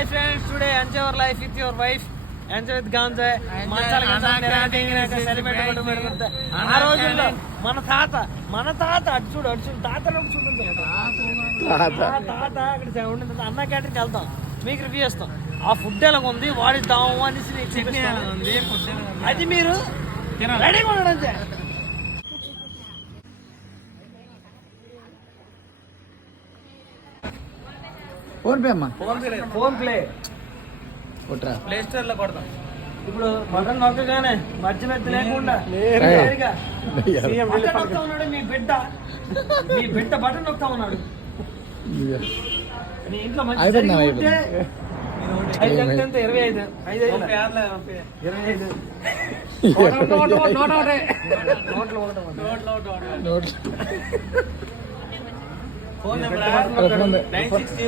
Hi friends, today enjoy your life with your wife, enjoy with ganja. ఆ రోజుల్లో మన తాత అటు చూడు తాత అక్కడ ఉండింది. అన్న క్యాటరింగ్ వెళ్తాం, మీకు రివ్యూ చేస్తాం. ఆ ఫుడ్ ఎలా ఉంది వాడిద్దాము అనేసి అది మీరు రెడీగా ఉండడం అంతే. ఫోన్ పే అమ్మా, ఫోన్ ప్లే ప్లే స్టోర్ లో కొడతాం. ఇప్పుడు బటన్ నొక్కగానే మధ్య లేకుండా నొక్తా ఉన్నాడు మీ బిడ్డ బటన్ నొక్తా ఉన్నాడు. మీ ఇంట్లో మంచి 25 ఫోన్ నెంబర్ 960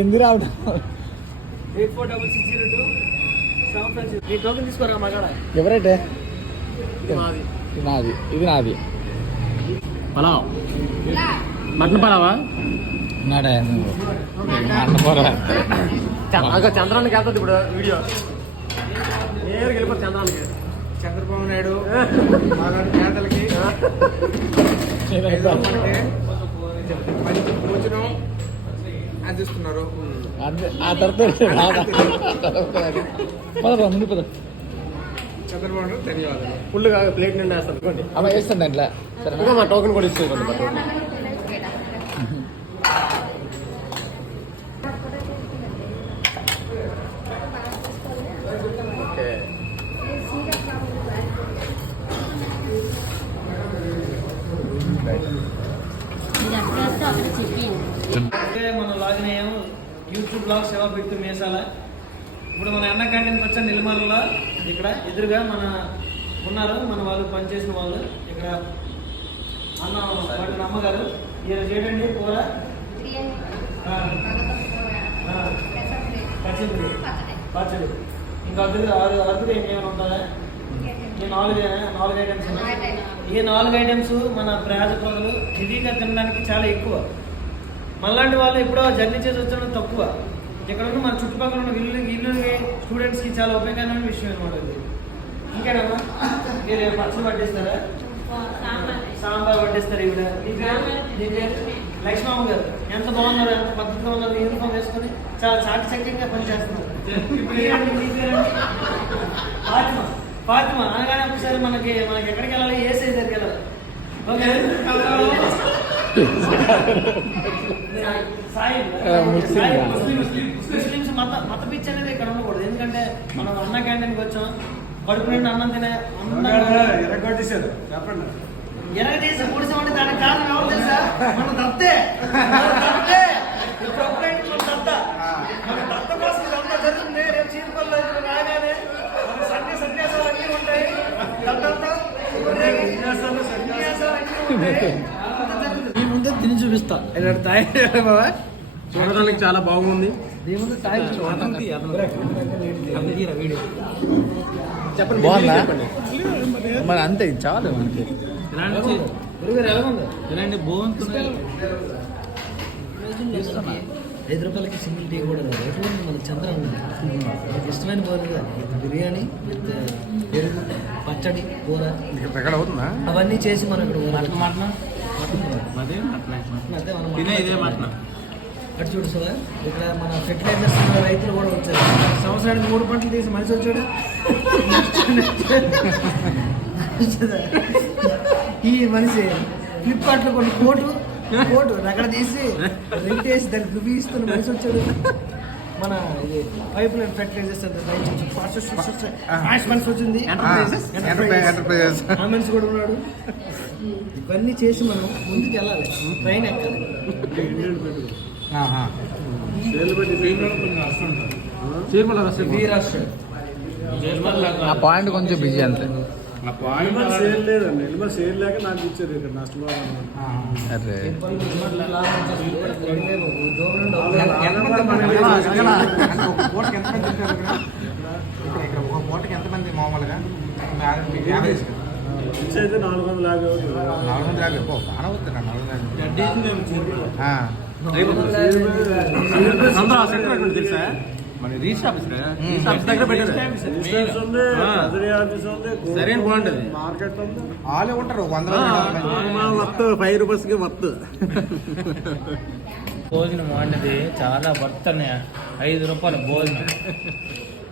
ఎందు రావడం 846602 టోకెన్ తీసుకోరా మగాడ. ఎవరైతే ఇది నాది పలావ్ మటన్ పలావా నాడే చంద్రానికి వెళ్తుంది ఇప్పుడు వీడియో నేరుగా వెళ్ళిపోతుంది చంద్రానికి. చంద్రబాబు నాయుడు పేదలకి మంచి భోజనం అందిస్తున్నారు. ఆ తర్వాత ముందు పద చంద్రబాబు నాయుడు ధన్యవాదాలు. ఫుల్గా ప్లేట్ నిండా వేస్తాను అమ్మ వేస్తాను దాంట్లో. సరే మా టోకెన్ కూడా ఇస్తుంది. మనం లాగిన్ అయ్యాము. యూట్యూబ్ బ్లాగ్ సేవ పెడుతూ మేసాల. ఇప్పుడు మన అన్న క్యాంటీన్కి వచ్చాను నిలమలలో. ఇక్కడ ఎదురుగా మన ఉన్నారు మన వాళ్ళు పనిచేసిన వాళ్ళు. ఇక్కడ అన్న వాటి అమ్మగారు ఈయన చేయడండి కూర పచ్చడి ఇంకా అద్దుగా ఏమైనా ఉంటుందా? ఈ 4 ఐటమ్స్ ఉన్నాయి. ఈ 4 ఐటమ్స్ మన ప్రజ ప్రజలు హెవీగా తినడానికి చాలా ఎక్కువ. మనలాంటి వాళ్ళు ఎప్పుడో జర్నీ చేసి వచ్చడం తక్కువ. ఇక్కడ ఉన్న మన చుట్టుపక్కల ఉన్న ఇల్లు స్టూడెంట్స్కి చాలా ఉపయోగకరమైన విషయం అనమాట ఇది. ఇంకేనమ్మా మీరు పచ్చడి పట్టిస్తారా? సాంబార్ పట్టిస్తారు. ఇవిడ లక్ష్మమ్మ గారు ఎంత బాగున్నారు, ఎంత పద్ధతిగా ఉన్నారు. యూనిఫామ్ వేసుకొని చాలా చాకచక్యంగా పనిచేస్తున్నారు. ఫాతిమా అనగానే ఒకసారి మనకి ఎక్కడికి వెళ్ళాలి? ఏసీ దగ్గరికి వెళ్ళాలి. ఓకే ముస్లిమ్స్ మత పిచ్చి అనేది ఇక్కడ ఉండకూడదు. ఎందుకంటే మనం అన్న క్యాంటీన్కి వచ్చాం, కడుపు నిండి అన్నం తినే ఎరగొట్టేశారు. చెప్పండి, ఎరగదీసి పొడిసామంటే దానికి కారణం ఎవరు తెలుసా? మన దత్తే. మన దత్త కోసం ఇదంతా జరుగుతుంది. రేపు చీరపల్లి రాగానే సన్యాసాలు అన్నీ ఉంటాయి. ఈ ముందే తిని చూపిస్తా. చూడడానికి చాలా బాగుంది. చెప్పండి, బాగుందా? మరి అంతే చాలు మనకి. ఇలాంటి బాగుంటుంది. 5 రూపాయలకి సింగిల్ టీ కూడా రాదు. ఎటువంటి మన చంద్రం మనకి ఇష్టమైన బిర్యానీ విత్ పెరుగు, పచ్చడి, కూర ఎక్కడ అవుతుందా? అవన్నీ చేసి మనం ఇక్కడ అటు చూడు సార్. ఇక్కడ మన ఫెర్టిలైజర్స్ రైతులు కూడా వచ్చారు. సంవత్సరానికి 3 పంటలు తీసి మనిషి వచ్చాడు. ఈ మనిషి ఫ్లిప్కార్ట్లో కొన్ని కోటు అక్కడ తీసి రెంట్ వేసి దానికి చూపిస్తున్న మనిషి వచ్చాడు. మన ఇది పైప్ లైన్ ఫెర్టిలైజర్స్ మనిషి వచ్చింది. ఆ మనిషి కూడా ఉన్నాడు. ఇవన్నీ చేసి మనం ముందుకు వెళ్ళాలి. ట్రైన్ ఎక్కాలి. ఆ పాయింట్ కొంచెం బిజీ అంతే. సేల్ లేదండి. సేల్ లేక నాకు ఇచ్చారు ఇక్కడ నష్టపోవాలి. పూటకి ఎంతమంది మామూలుగా యావరేజ్ ఫిక్స్ అయితే 450 అవుతుంది. 450 బాగా అవుతుంది 450. తెలుసా మన రీచ్ ఆఫీస్ దగ్గర పెట్టారు రిజిస్ట్రేషన్ ఉంది, ట్రెజరీ ఆఫీస్ ఉంది, సరైన బాగుంటది. మార్కెట్ ఉంది. వాళ్ళే ఉంటారు 100 వత్తు ₹5కి వత్తు. భోజనం వండిది చాలా వర్త్ అన్నయ్య. ₹5 భోజనం.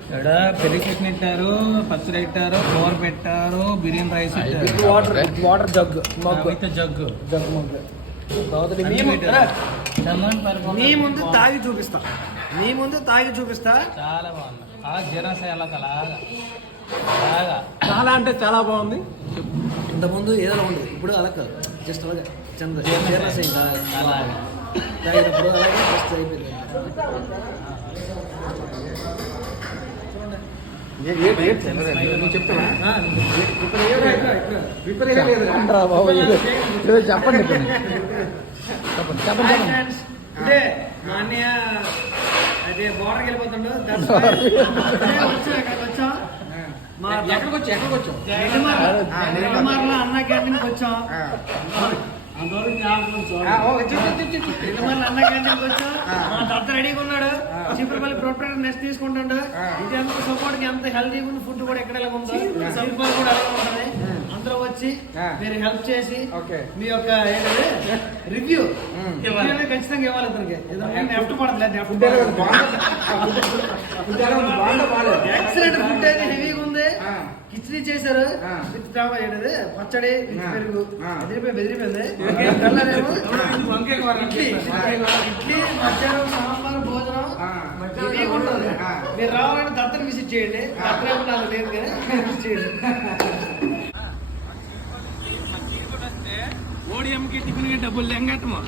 ఇక్కడ పెరుగు చట్నీ పెట్టారు, పచ్చడి పెట్టారు, కూర పెట్టారు, బిర్యానీ రైస్ పెట్టారు, వాటర్ జగ్ విత్ జగ్గు. నీ ముందు తాగి చూపిస్తా, నీ ముందు తాగి చూపిస్తా. చాలా బాగుంది. ఆ జనసేన అలాగా అలాగా చాలా అంటే చాలా బాగుంది. ఇంత ముందు ఏదో ఉండదు, ఇప్పుడు అలా కాదు, జస్ట్ అలాగే చంద్ర అలాగా తాగినప్పుడు అలాగే జస్ట్ అయిపోయింది. నువ్వు చెప్తావా? చెప్పండి హాయ్ ఫ్రెండ్స్, ఇదే మా అన్నయ్య అదే బోర్డర్కి వెళ్ళిపోతుండు. ఇక్కడికి వచ్చాం, మా నెల్లమార్లో అన్న క్యాంటీన్కి వచ్చాం. అంతవరకు జ్ఞాపకం చూడండి. నెల్లమార్లో అన్న క్యాంటీన్కి వచ్చాం. మా దత్త రెడీగా ఉన్నాడు, చీపురపల్లి ప్రొపరేటర్ నెక్స్ట్ తీసుకుంటాడు. ఇది ఎంత సపోర్ట్ ఎంత హెల్తీగా ఉంది, ఫుడ్ కూడా ఎక్కడ ఎలా ఉందో, చీపురపల్లి కూడా ఎలా ఉంటుంది. అందరూ వచ్చి మీరు హెల్ప్ చేసి మీ యొక్క రివ్యూ ఖచ్చితంగా ఇవ్వాలి. ఇతనికి నెఫ్ట్ పడదు, ఎక్సలెంట్ ఫుడ్ అయితే హెవీగా ఉంది. కిచడీ చేశారు విత్ పచ్చడి విత్ పెరుగు, బెదిరిపోయింది. ఇడ్లీ మధ్యాహ్నం సాంబార్ భోజనం హెవీగా ఉంటుంది. మీరు రావాలంటే దత్తని విజిట్ చేయండి. దత్తరేమో నాకు లేదు కానీ విజిట్ చేయండి. ఓడిఎంకి టిఫిన్ కి డబ్బులు లెంగట్టము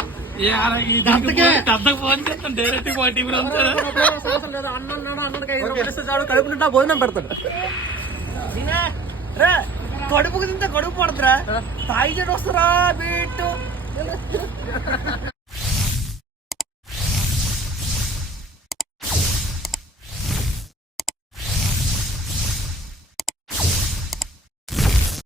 ఫోన్ చేస్తాను డైరెక్ట్ టిఫిన్ కడుపు నిండా భోజనం పెడతాడు. కడుపుకు తింటే కడుపు పడుతురా, తాగి చెడు వస్తారా బీట్టు.